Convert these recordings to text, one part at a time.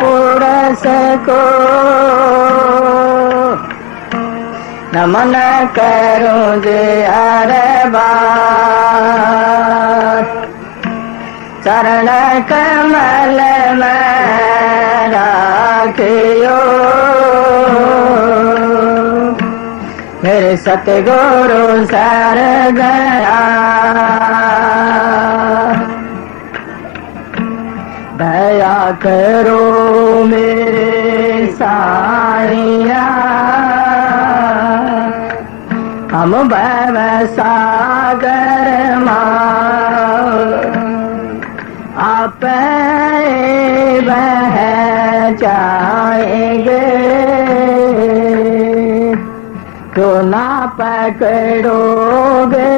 पुरुष को नमन करूं जे अरे बार चरण कमल में राखियो मेरे सतगुरु सर गया दया करो मेरे साईया हम भव सागर आप बह जाएंगे तो ना पकड़ोगे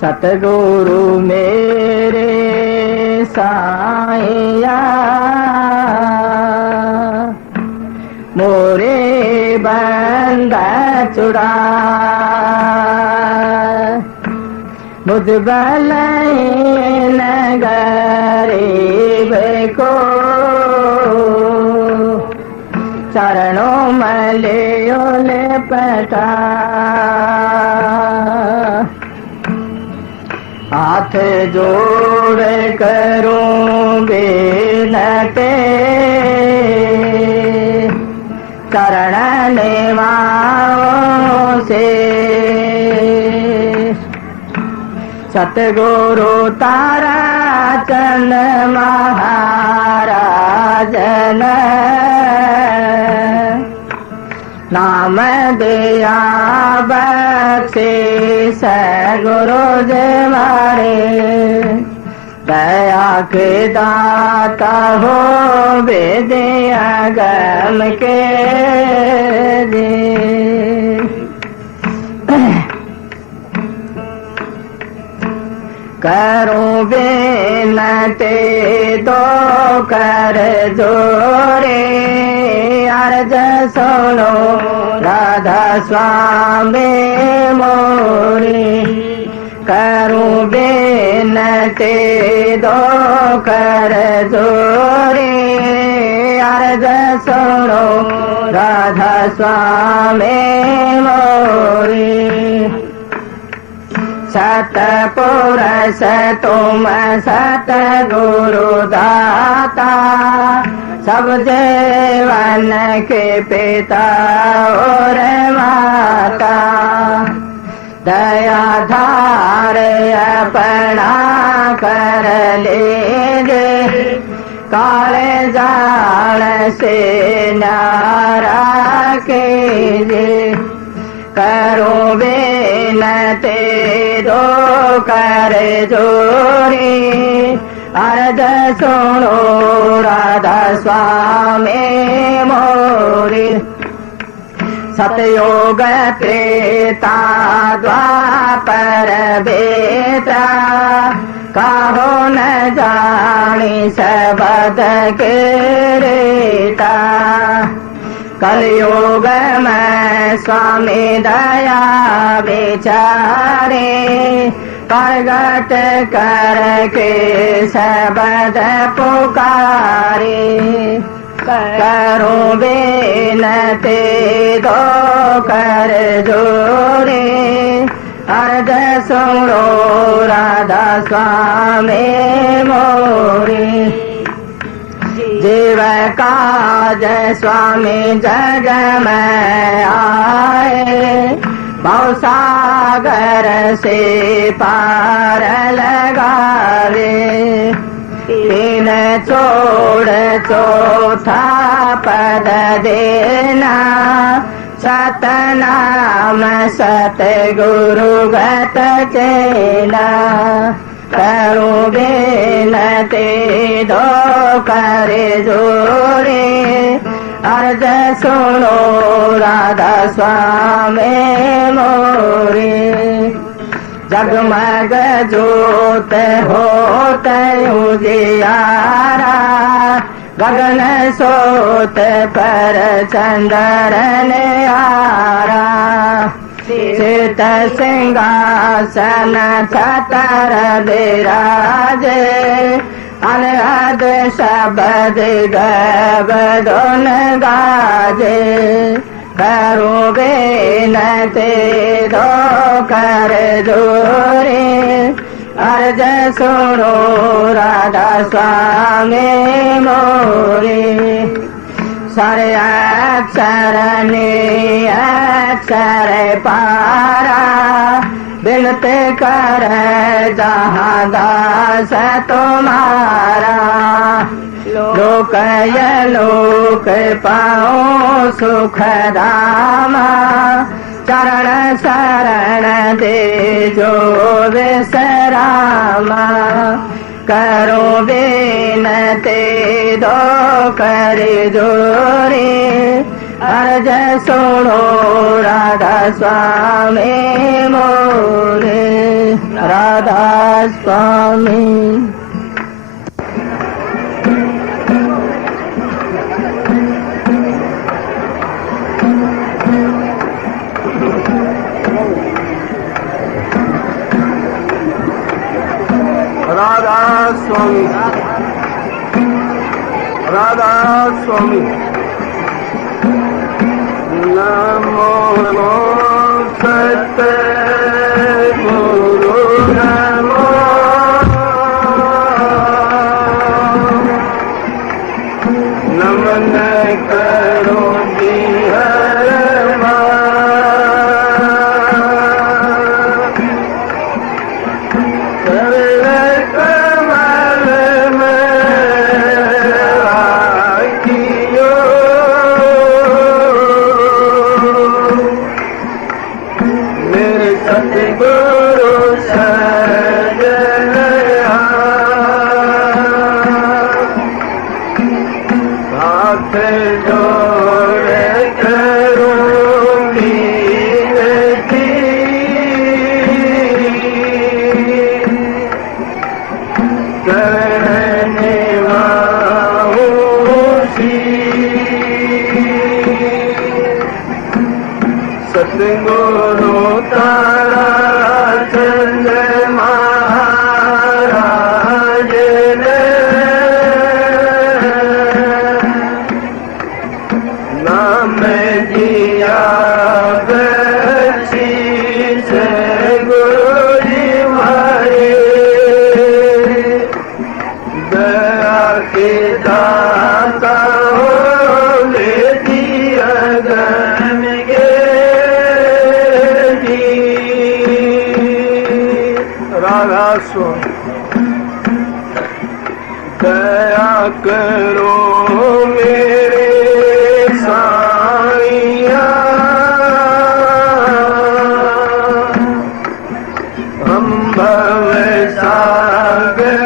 सतगुरु मेरे साईया मोरे बंदा चुड़ा मुझ बलैन गरीब को चरणों में ले पटा हाथ जोड़ करूं बेनते चरण नेवाओं से सतगुरु तारा चंद महाराज नाम दिया बख्शे सगुरु जे मारे दया के दाता हो विद्या गम के दे करूं बेनते दो कर जोरे अर्ज सुनो राधा स्वामी मोरी करूं बेनते दो कर जोरे अर्ज सुनो राधा स्वामी मोरी सतपुरुष तुम सतगुरु दाता सब जीवन के पिता और माता दया धार अपना कर लीजे काले जाल से नारा कीजिए करो बेनते दो कर जोरी अर्ज सुनो राधा स्वामी मोरी सतयोग त्रेता द्वापर बेता काहो न जानी सबद के रेता कलयुग में स्वामी दया बेचारे प्रगट करके सबद पुकारे करो बेनते दो कर जोरे अर्ज सुनो राधा स्वामी मोरी जीव काज स्वामी जग में आए भवसागर से पार लगावे तीन छोड़ चौथा पद देना सतनाम सतगुरु गत चेला करूं बेनते दो कर जोरे अर्ज सुनो राधा स्वामी मोरे जगमग जोत होत उजियारा गगन सोत पर चंद्रन आरा सिर श्वेत सिंहासन छतर विराजे अनहद शब्द गबदुन गाजे करूं बेनती दो कर जोरे अर्ज सुनो राधा स्वामी मोरे सारे अक्षर अक्षर पारा बिनते कर जहाँ दास तुम्हारा लोक लोक पाओ सुख धामा चरण शरण दे जो विश्रामा करो बेनते दो कर जोरे अर्ज सुनो राधा स्वामी मोरे राधा स्वामी राधा स्वामी राधा स्वामी नमो नमो सत्य गुरु नमो नमन करो दया करो मेरे साईया हम भव सागर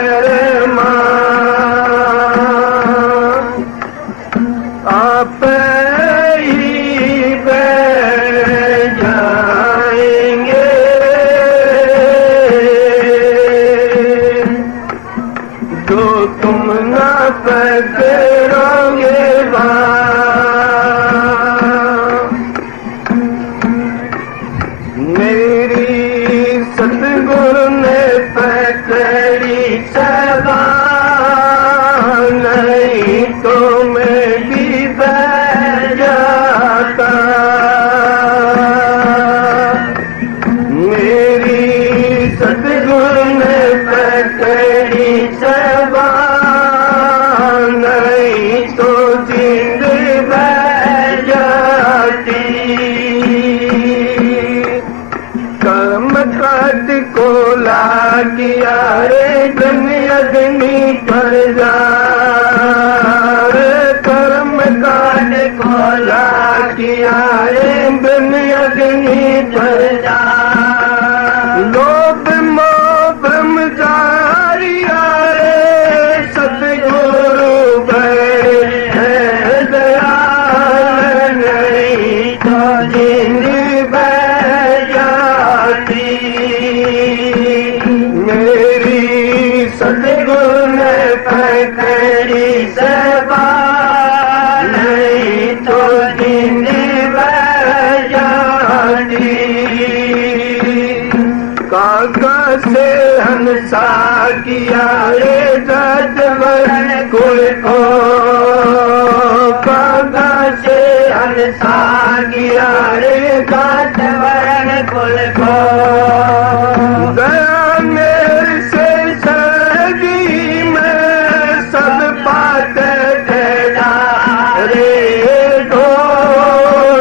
आप ही बह जाएंगे जो तुम न पकड़ोगे मेरी सतगुरु ने पकड़ी चबान नहीं तो मैं भी बह जाता मेरी सतगुरु ने पकड़ी नहीं तो जिंद बह जाती कर्म काट को ला किया रे अग्नि पर जा कर्म काट को ला किया रे अग्नि पर जा लोभ मोह ब्रह्मचारिया सतगुरु ने पकड़ी ज़बान नहीं तो जिंद बह जाती से हंसा किया रे जात वरण कुल को कागा से हंसा किया रे जात वरण कुल को दया मेरे से सर्दी में सब बात तेरा रे तो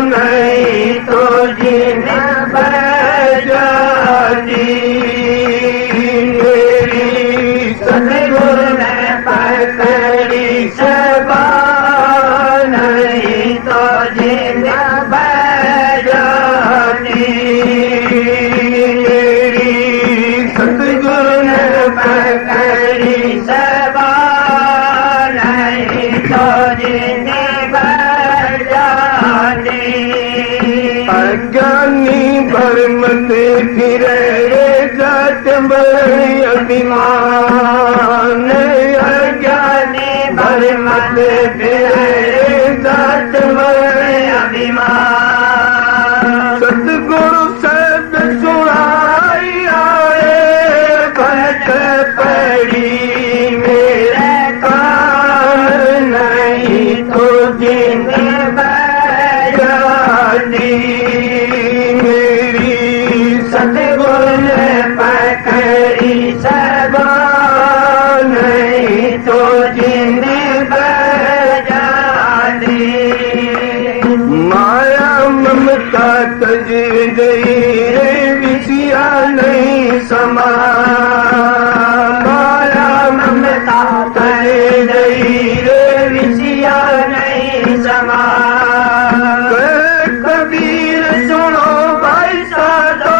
नहीं तो जीन जाती मेरी सतगुरु ने पकड़ी सबा नहीं तो जीन जाती मेरी सतगुरु ने पकड़ी सबा नहीं तो जीन जाती अज्ञानी भरमते फिरे रे जात बड़ी अभिमान अज्ञानी भरमते फिरे रे जात बड़ी अभिमान सतगुरु शब्द सुनाई आए भटक पड़ी मेरे कान नहीं तो जिंद जाती मेरी सतगुरु ने पकड़ी सबा नहीं तो जिंद जाती माया ममता तज गई रे विषया नहीं समा माया ममता तज गई रे विषया नहीं समा कबीर सुनो भाई साधो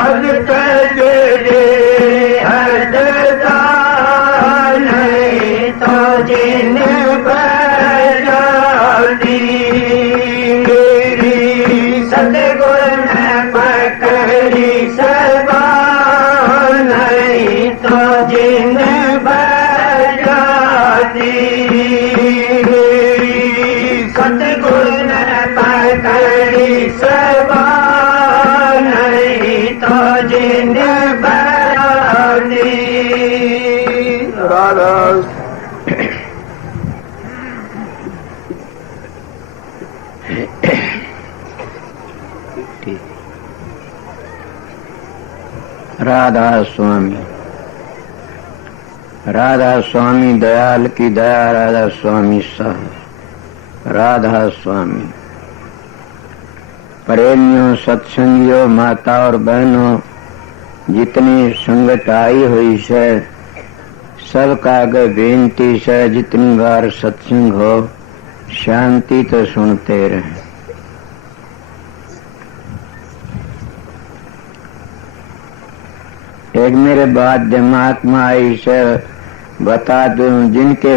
हद पैजे रे हद नहीं तो जिन जाती मेरी सतगुरु ने पकड़ी सबा नहीं तो जिन जाती मेरी सतगुरु ने पकड़ी सबा नहीं तो जिन जाती राधा राधा स्वामी दयाल की दया राधा स्वामी साहब राधा स्वामी प्रेमियों सत्संगियों माता और बहनों जितनी संगत आई हुई है सबका आगे बेनती है जितनी बार सत्संग हो शांति तो सुनते रहे। एक मेरे बात दिमाग में आई से बता दूं जिनके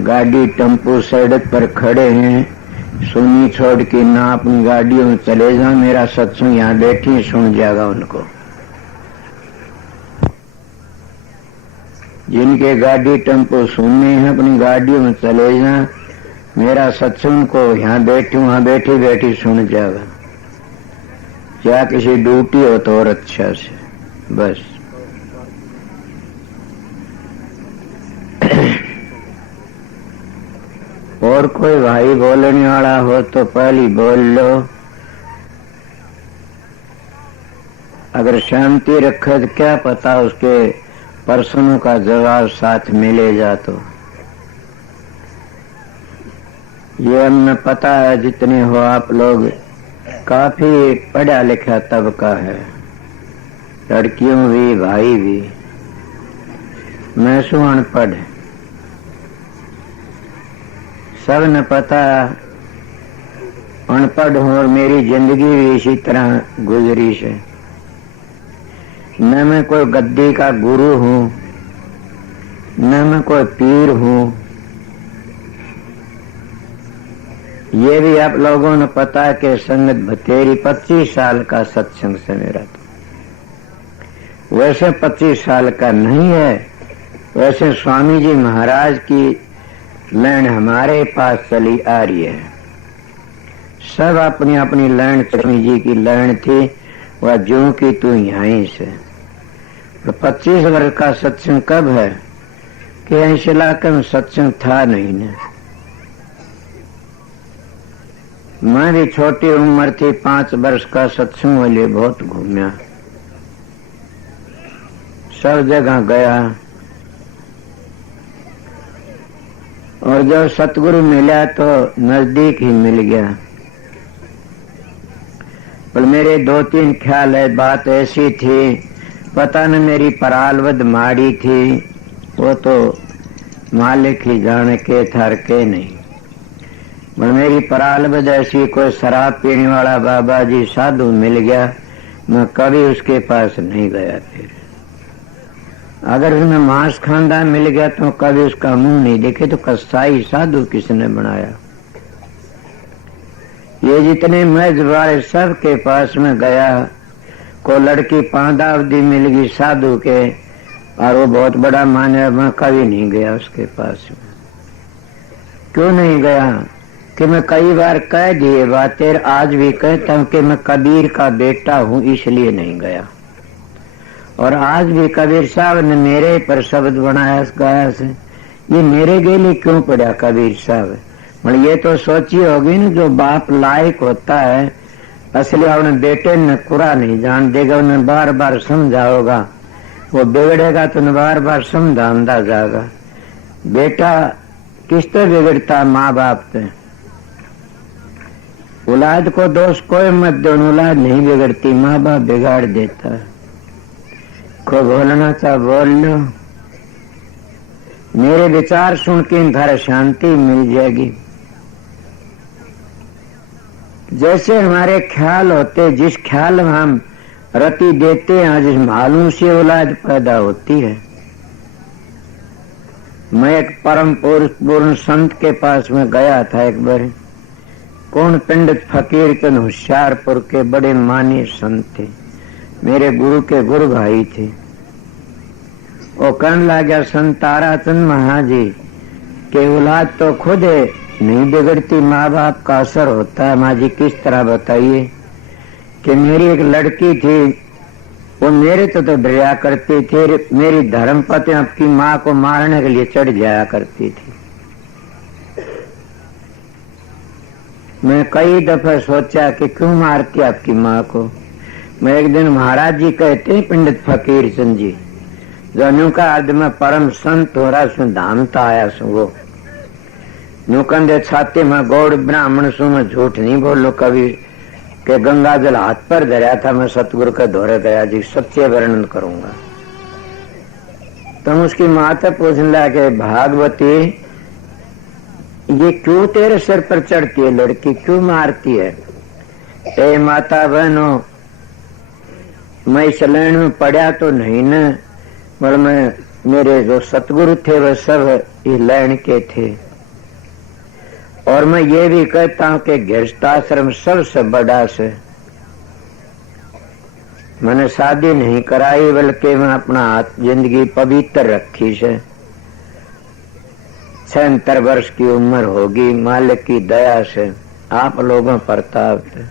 गाड़ी टेम्पो सड़क पर खड़े हैं सुनी छोड़ के ना अपनी गाड़ियों में चले जाओ मेरा सत्संग यहाँ बैठी सुन जाएगा उनको। जिनके गाड़ी टेम्पो सुनने हैं अपनी गाड़ियों में चले जाए मेरा सत्संग को यहाँ बैठी वहां बैठी बैठी सुन जाएगा। क्या किसी ड्यूटी हो तो और अच्छा से बस। और कोई भाई बोलने वाला हो तो पहले बोल लो, अगर शांति रखे तो क्या पता उसके प्रश्नों का जवाब साथ मिले जा। तो ये हमें पता है जितने हो आप लोग काफी पढ़ा लिखा तबका है, लड़कियों भी भाई भी। मैं सु अनपढ़, सब ने पता अनपढ़ हूं और मेरी जिंदगी भी इसी तरह गुजरी है। न मैं कोई गद्दी का गुरु हूं न मैं कोई पीर हूं, ये भी आप लोगों ने पता कि संगत भतेरी 25 साल का सत्संग से मेरा। तो वैसे 25 साल का नहीं है, वैसे स्वामी जी महाराज की लैंड हमारे पास चली आ रही है। सब अपनी अपनी लैंड स्वामी जी की लैंड थी, वह जो की तू यहीं से। तो 25 वर्ष का सत्संग कब है कि इस इलाके में सत्संग था नहीं ना। मैं भी छोटी उम्र थी, 5 वर्ष का सत्संग वाले बहुत घूमया, सब जगह गया, और जब सतगुरु मिला तो नजदीक ही मिल गया। पर मेरे 2-3 ख्याल है, बात ऐसी थी, पता न मेरी परालवद माड़ी थी, वो तो मालिक ही जाने के थर के नहीं। पर मेरी परालवद ऐसी, कोई शराब पीने वाला बाबा जी साधु मिल गया, मैं कभी उसके पास नहीं गया। फिर अगर उसमें मांस खांदा मिल गया तो कभी उसका मुंह नहीं देखे। तो कसाई साधु किसने बनाया? ये जितने मर्द वाले सब के पास में गया, को लड़की पांदावधी मिल गई साधु के, और वो बहुत बड़ा माने, मैं कभी नहीं गया उसके पास में। क्यों नहीं गया? कि मैं कई बार कह दिए बातें, आज भी कहता हूँ कि मैं कबीर का बेटा हूँ, इसलिए नहीं गया। और आज भी कबीर साहब ने मेरे पर शब्द बनाया गाया से, ये मेरे गेले क्यों पड़ा कबीर साहब? मतलब ये तो सोची होगी न, जो बाप लायक होता है असली अपने बेटे ने कुरा नहीं जान देगा, उन्हें बार बार समझाओगा, वो बिगड़ेगा तो उन्हें बार बार समझाता जाएगा। बेटा किस तरह बिगड़ता? माँ बाप पे। औलाद को दोष कोई मत दो, औलाद नहीं बिगड़ती, माँ बाप बिगाड़ देता है। को बोलना चाह बोल लो, मेरे विचार सुन के घर शांति मिल जाएगी। जैसे हमारे ख्याल होते, जिस ख्याल में हम रति देते हैं, जिस मालूम से औलाद पैदा होती है। मैं एक परम पूर्ण संत के पास में गया था एक बार, कौन पंडित फकीर के होशियारपुर के बड़े मानी संत थे, मेरे गुरु के गुरु भाई थे। वो कहने लगा, संत ताराचंद महाजी के औलाद तो खुद नहीं बिगड़ती, माँ बाप का असर होता है। माँ जी किस तरह बताइए? कि मेरी एक लड़की थी, वो मेरे तो डरा करती थी, मेरी धर्मपत्नी आपकी माँ को मारने के लिए चढ़ जाया करती थी। मैं कई दफा सोचा कि क्यों मारती आपकी माँ को। मैं एक दिन महाराज जी कहते पंडित फकीर चंद जी, जो का अर्ध में परम संत हो रहा, उसमें धामता आया सु वो नुकंदे छाती में गौड़ ब्राह्मण सु, मैं झूठ नहीं बोलो कभी, के गंगा जल हाथ पर धरा था, मैं सतगुरु के धोरे गया जी, सच्चे वर्णन करूंगा। तो उसकी माता पूछने लगे, भागवती ये क्यों तेरे सिर पर चढ़ती है लड़की, क्यों मारती है? ए माता बहनों, मैं इस लाइन में पढ़ा तो नहीं न, पर मैं मेरे जो सतगुरु थे वह सब इस लाइन के थे। और मैं ये भी कहता हूँ कि गृहस्थाश्रम सबसे बड़ा से। मैंने शादी नहीं कराई, बल्कि मैं अपना जिंदगी पवित्र रखी से। 76 वर्ष की उम्र होगी, मालिक की दया से, आप लोगों प्रताप से।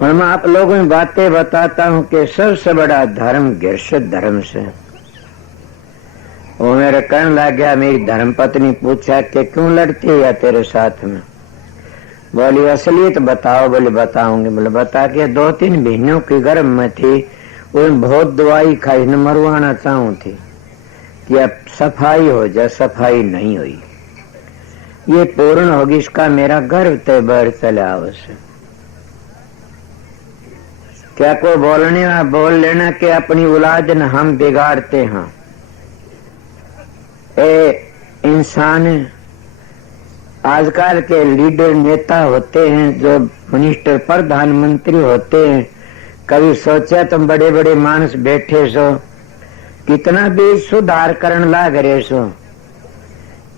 पर मैं आप लोगों में बातें बताता हूँ कि सबसे बड़ा धर्म गृहस्थ धर्म से। वो मेरे कहने लग गया, मेरी धर्मपत्नी पूछा कि क्यों लड़ती है तेरे साथ में? बोली असलियत बताओ। बोले बताऊंगी। बोले बता के 2-3 महीनों की गर्भ में थी, उन बहुत दवाई खाई, न मरवाना चाहूं थी कि अब सफाई हो जाए, सफाई नहीं हुई, ये पूर्ण होगी, इसका मेरा गर्भ तय बढ़ चले आवश्य। क्या को बोलने बोल लेना कि अपनी औलाद न हम बिगाड़ते हैं। इंसान आजकल के लीडर नेता होते हैं, जो मिनिस्टर प्रधानमंत्री होते हैं, कभी सोचा तुम बड़े बड़े मानस बैठे सो, कितना भी सुधार करने लाग रहे सो,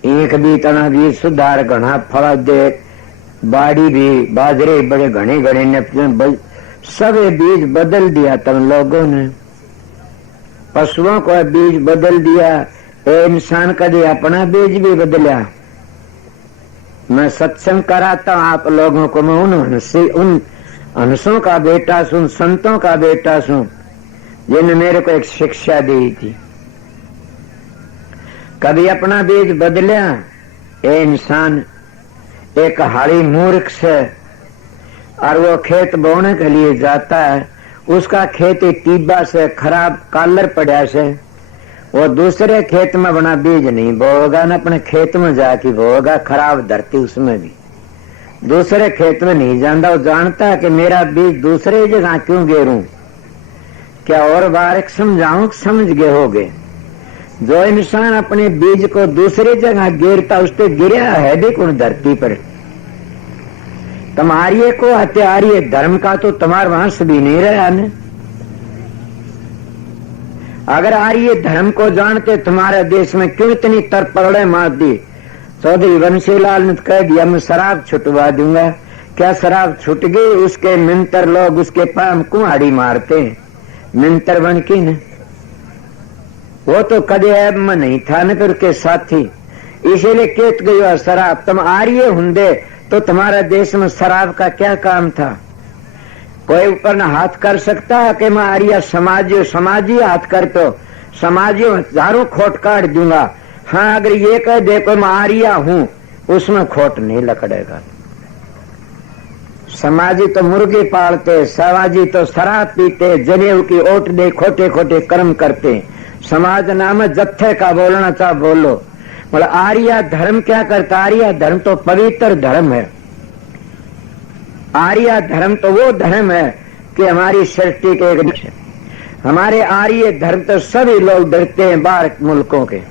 एक भी तना भी सुधार घना फल दे, बाड़ी भी बाजरे बड़े घने घने ने सब बीज बदल दिया तुम लोगों ने, पशुओं को बीज बदल दिया, इंसान कभी अपना बीज भी बदला। मैं सत्संग कराता हूँ आप लोगों को, मैं उन हंसों का बेटा सुन, संतों का बेटा सुन, जिन्होंने मेरे को एक शिक्षा दी थी। कभी अपना बीज बदलिया, ये इंसान एक हाड़ी मूर्ख से, और वो खेत बोने के लिए जाता है, उसका खेत टीबा से खराब कालर पड़ा से, वो दूसरे खेत में बना बीज नहीं बोएगा, न अपने खेत में जाके बोएगा, खराब धरती उसमें भी दूसरे खेत में नहीं जाता। वो जानता है कि मेरा बीज दूसरे जगह क्यों गेरूं, क्या और बार समझाऊं, समझ गए होगे। जो इंसान अपने बीज को दूसरी जगह गिरता, उस पर गिरा है भी कौन धरती पर। तुम्हारी को हत्यारी धर्म का तो तुम्हारे वंश भी नहीं रहा न। अगर आर्य धर्म को जानते तुम्हारे देश में क्यों इतनी तरपड़े मार दी। चौधरी बंसीलाल ने कह दिया मैं शराब छुटवा दूंगा। क्या शराब छुट गई? उसके मिंतर लोग उसके पाम कुहाड़ी मारते हैं, मिंतर बन की न। वो तो कदे ऐब में नहीं था न, फिर के साथी इसीलिए केत गई शराब। तुम आर्य हुंदे तो तुम्हारे देश में शराब का क्या काम था? कोई ऊपर न हाथ कर सकता है कि मैं आर्य समाजी हाथ कर तो समाजी हजारों खोट काट दूंगा। हाँ, अगर ये कह दे को मैं आर्य हूं, उसमें खोट नहीं लकड़ेगा। समाजी तो मुर्गी पालते, समाजी तो शराब पीते, जनेऊ की ओट दे खोटे खोटे कर्म करते। समाज नाम जत्थे का बोलना चाह बोलो। मतलब आर्य धर्म क्या करता? आर्य धर्म तो पवित्र धर्म है। आर्य धर्म तो वो धर्म है कि हमारी सृष्टि के एक हमारे आर्य धर्म तो सभी लोग डरते हैं बाहर मुल्कों के।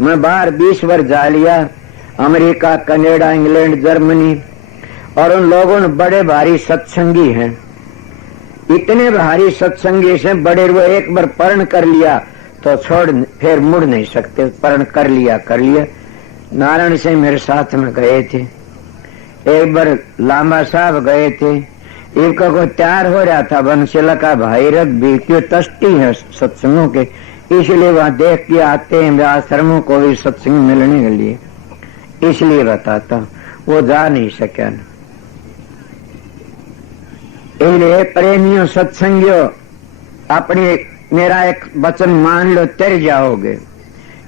मैं बाहर 20 वर्ष जा लिया, अमेरिका, कनाडा, इंग्लैंड, जर्मनी, और उन लोगों ने बड़े भारी सत्संगी हैं। इतने भारी सत्संगी से बड़े, वो एक बार पर्ण कर लिया तो छोड़ फिर मुड़ नहीं सकते। पर्ण कर लिया। नारायण सिंह मेरे साथ में गए थे, एक बार लांबा साहब गए थे। इनका को तैयार हो रहा था बंशीला का भाई रख भी क्यों तस्ती है सत्संगों के, इसलिए वहां देख के आते हैं आश्रमों को भी सत्संग मिलने के लिए। इसलिए बताता वो जा नहीं सका। इसलिए प्रेमियों सत्संगियों, अपने मेरा एक वचन मान लो, तर जाओगे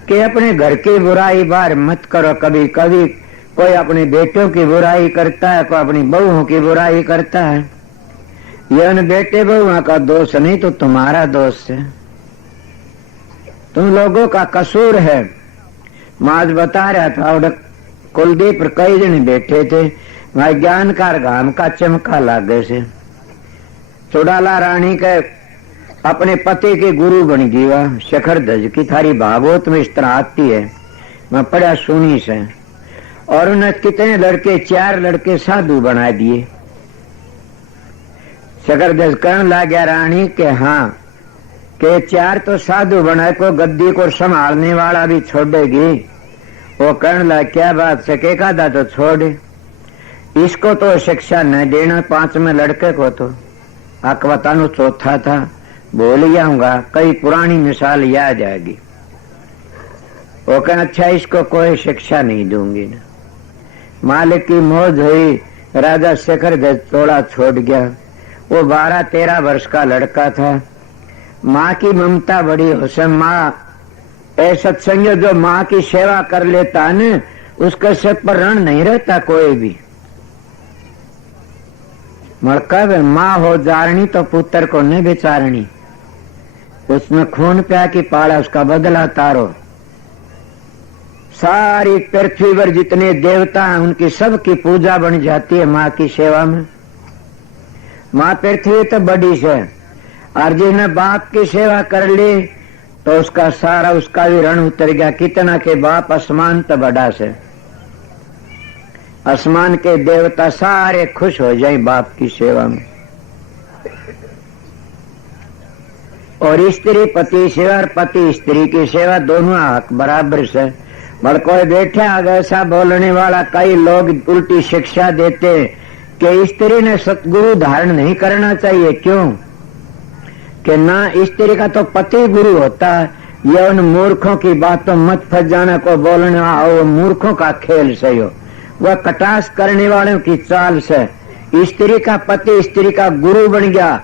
कि अपने घर की बुराई बाहर मत करो। कभी कभी कोई अपने बेटों की बुराई करता है, कोई अपनी बहुओं की बुराई करता है। ये उन बेटे बहुओं का दोष नहीं तो तुम्हारा दोष है, तुम लोगों का कसूर है। माज बता रहा था और कुलदीप कई जन बैठे थे, वहां ज्ञानकार घाम का चमका लागे से। चुड़ाला रानी के अपने पति के गुरु बन गई, वह शेखर धज की थारी भागवत में इस तरह आती है, मैं पढ़ा सुनी से। और उन्हें कितने लड़के, 4 लड़के साधु बना दिए। शेखर धज कहने लग गया रानी के हाँ के 4 तो साधु बनाए, को गद्दी को संभालने वाला भी छोड़ेगी। वो कहने लगा क्या बात सकेगा था तो छोड़, इसको तो शिक्षा न देना, 5 में लड़के को तो अकवतानु चौथा था, भूल जाऊंगा, कई पुरानी मिसाल याद आएगी। वो कह अच्छा इसको कोई शिक्षा नहीं दूंगी ना। मालिक की मौज हुई, राजा शेखर धज थोड़ा छोड़ गया। वो 12-13 वर्ष का लड़का था। माँ की ममता बड़ी हुसैन। माँ ऐसा सत्संग जो माँ की सेवा कर लेता है न, उसके सिर पर रण नहीं रहता कोई भी। कब माँ हो जारणी तो पुत्र को न बेचारणी, उसमें खून प्या की पाला, उसका बदला तारो। सारी पृथ्वी पर जितने देवता हैं उनकी सबकी पूजा बन जाती है माँ की सेवा में। माँ पृथ्वी तो बड़ी से, और जिसने बाप की सेवा कर ली तो उसका सारा, उसका भी रण उतर गया। कितना के बाप आसमान तो बड़ा से, आसमान के देवता सारे खुश हो जाए बाप की सेवा में। और स्त्री पति सेवा और पति स्त्री की सेवा दोनों हक बराबर से। बड़ कोई बैठे आगे ऐसा बोलने वाला, कई लोग उल्टी शिक्षा देते कि स्त्री ने सतगुरु धारण नहीं करना चाहिए। क्यों? कि ना, स्त्री का तो पति गुरु होता है। ये उन मूर्खों की बातों मत फंस जाना को बोलने वाला मूर्खों का खेल सही हो, वह कटाक्ष करने वालों की चाल से। स्त्री का पति स्त्री का गुरु बन गया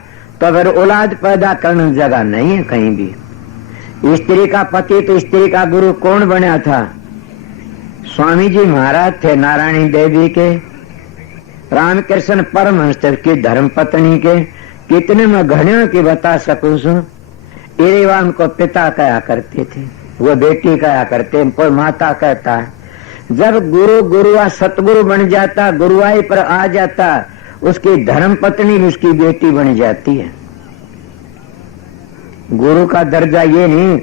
तो फिर औलाद पैदा करने की जगह नहीं है कहीं भी। स्त्री का पति तो स्त्री का गुरु कौन बना था? स्वामी जी महाराज थे नारायणी देवी के, रामकृष्ण परमहंस की धर्म पत्नी के। कितने मैं घड़ियों की बता सकूं सु। इरेवा उनको पिता कहा करते थे, वो बेटी कहा करते, कोई माता कहता है। जब गुरुआ सतगुरु बन जाता, गुरुआई पर आ जाता, उसकी धर्म पत्नी उसकी बेटी बन जाती है। गुरु का दर्जा ये नहीं।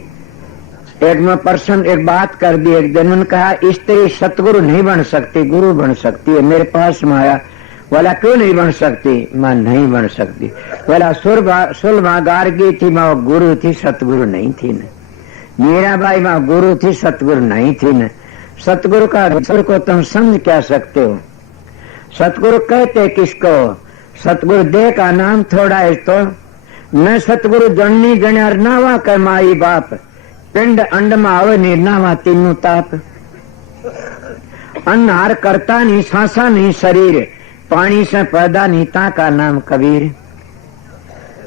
एक बात कर दी एक दिन, उन्होंने कहा स्त्री सतगुरु नहीं बन सकती, गुरु बन सकती है। मेरे पास में आया, बोला क्यों नहीं बन सकती? मैं नहीं बन सकती। बोला सुलभा गार्गी थी, मैं गुरु थी, सतगुरु नहीं थी न। मीराबाई माँ गुरु थी, सतगुरु नहीं थी न। सतगुरु का अवसर को तुम समझ क्या सकते हो? सतगुरु कहते किसको? सतगुरु देह का नाम थोड़ा है तो न। सतगुरु जननी जन्यार नावा कर माई बाप, पिंड अंड में आवे निर्नावा तीनों ताप। अन्हार करता नहीं सांसा नहीं शरीर, पानी से पैदा नीता का नाम कबीर।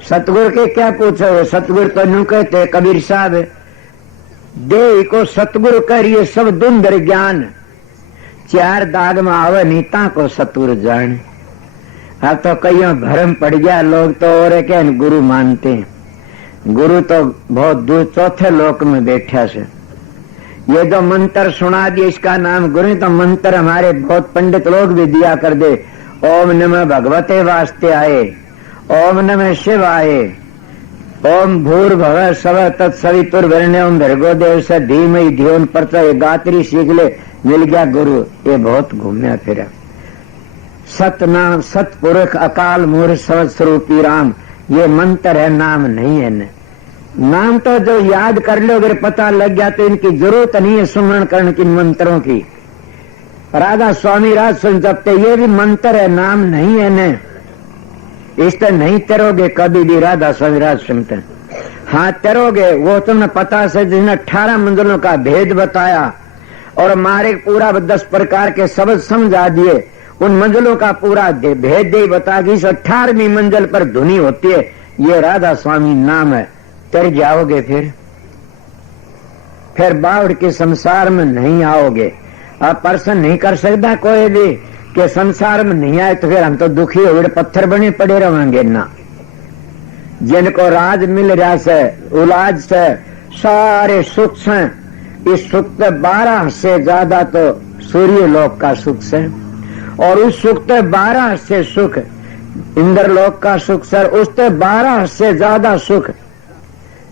सतगुरु के क्या पूछो? सतगुरु तो न्यू कहते कबीर साहब, देह को सतगुरु करिए सब दुंदर ज्ञान, चार दाग में आवे नीता को सतगुरु जान। अब तो कईयों भरम पड़ गया, लोग तो और क्या गुरु मानते हैं। गुरु तो बहुत दूर चौथे लोक में बैठा से। ये जो मंत्र सुना दिए इसका नाम गुरु, तो मंत्र हमारे बहुत पंडित लोग भी दिया कर दे। ओम नमः भगवते वास्ते आए, ओम नमः शिवाय, ओम भूर्भुवः स्वः तत्सवितुर्वरेण्यं भर्गो देवस्य धीमहि धियो न प्रचोदयात्। गात्री सीख ले, मिल गया गुरु। ये बहुत घूमया फिरा। सतनाम सतपुरुष अकाल मूर्ख सर्वस्वरूपी राम, ये मंत्र है, नाम नहीं है न। नाम तो जो याद कर लो, अगर पता लग गया तो इनकी जरूरत नहीं है सुमरण करने की मंत्रों की। राधा स्वामी राज सुन जपते, ये भी मंत्र है, नाम नहीं है न। इस तरह नहीं तरोगे कभी भी राधा स्वामी राज सुनते। हाँ तरोगे, वो तुमने पता से जिसने 18 मंजिलों का भेद बताया और मारे पूरा 10 प्रकार के शब्द समझा दिए, उन मंजिलों का पूरा भेद दे बता कि इस 18वीं मंजिल पर धुनी होती है, ये राधा स्वामी नाम है। तर जाओगे फिर बावड़ के संसार में नहीं आओगे। आप प्रश्न नहीं कर सकता कोई भी कि संसार में नहीं आए तो फिर हम तो दुखी हो पत्थर बने पड़े रहेंगे ना। जिनको राज मिल रहा से, उलाज से, सारे सुख से, इस सुख से 12 से ज्यादा तो सूर्य लोक का सुख से, और उस सुख से 12 से सुख इंद्रलोक का सुख सर, उससे 12 से ज्यादा सुख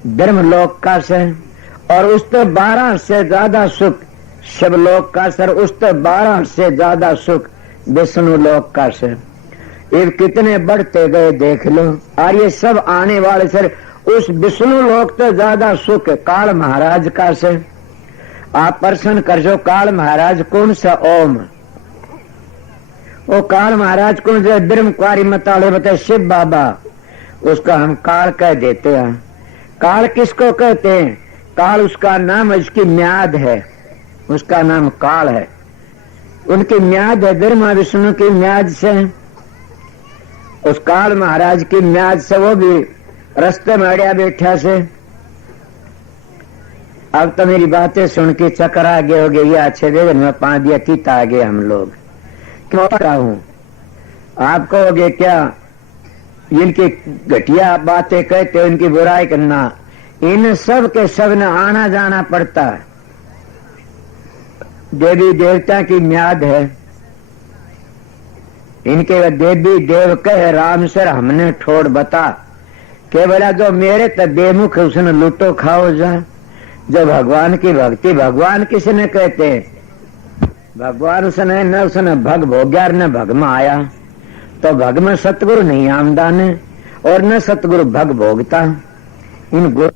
ब्रह्मलोक का से, और उससे 12 से ज्यादा सुख शिवलोक का सर, उससे 12 से ज्यादा सुख विष्णु लोक का से। ये कितने बढ़ते गए देख लो। और ये सब आने वाले सर उस विष्णु लोक से ज्यादा सुख काल महाराज का से। आप प्रश्न कर जो काल महाराज कौन सा? ओम। वो काल महाराज कौन से? ब्रह्म कुआरी मताले बताए शिव बाबा, उसका हम काल कह देते हैं। काल किसको कहते हैं? काल उसका नाम है, उसकी म्याद है, उसका नाम काल है। उनकी म्याद है ब्रह्मा विष्णु की म्याद से। उस काल महाराज की म्याद से वो भी रास्ते में अड़िया बैठा से। अब तो मेरी बातें सुन के चक्कर आ गए हो गए, ये अच्छे देर में 5 दिया तीत आ गए हम लोग। क्यों रहा हूं? आप कहोगे क्या इनकी घटिया बातें कहते, इनकी बुराई करना? इन सब के सब ने आना जाना पड़ता है। देवी देवता की म्याद है इनके। देवी देव कहे राम सर हमने ठोड़ बता के बोला, जो मेरे तो बेमुख उसने लूटो खाओ जा। जो भगवान की भक्ति, भगवान किसने कहते हैं? भगवान उसने न उसने भग भोग्या न भग में आया। तो भग में सतगुरु नहीं आमदान है और न सतगुरु भग भोगता। इन गुरु